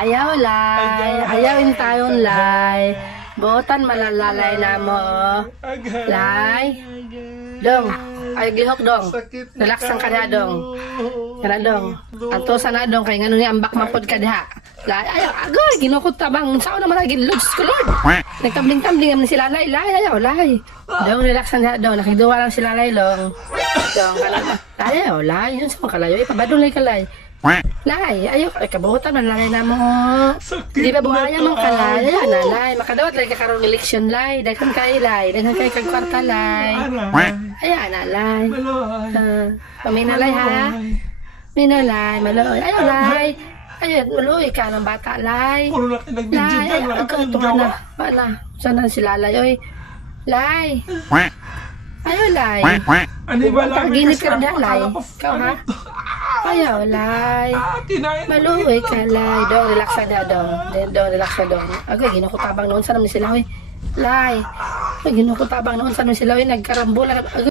Ayaw, lay. Ayawin tayong lay. Buotan malalalay na mo. Lay. Dong. Ay, gihok dong. Relax ang kada dong. Kada dong. Ato sana dong. Kaya nga nun ambak mapod ka diha. Lay. Ayaw. Agoy. Ginukot tabang. Saan naman lagi? Lods ko, Lord. Nagtabling-tabling naman sila lay. Lay. Ayaw. Lay. Dong. Relax ang diha dong. Nakiduwa lang sila lay long. Dong. Ayaw. Lay. Yun sa mga kalayo. Ipabadong lay kalay. Lay, ayaw, kabuhutan man lay na mo. Di ba buhaya mong kalay? Ayan na, lay. Makadawat lay ka karong eleksyon, lay. Daghan kay lay. Daghan kay kagkwarta, lay. Ayan na, lay. Paminalay, ha? Minalay, maloy. Ayaw, lay. Ayaw, maloy ka ng bata, lay. Lay, ayaw, tuwa na. Wala. Saan na sila, lay, oy. Lay. Ayaw, lay. Pag-ginit ka na, lay. Ikaw, ha? Ayaw, lay. Maluwi ka, lay. Dong, relax na dong. Dong, relax na dong. Agay, ginukutabang noon. Saan naman sila, oy? Lay. Ginukutabang noon. Saan naman sila, oy? Nagkarambola.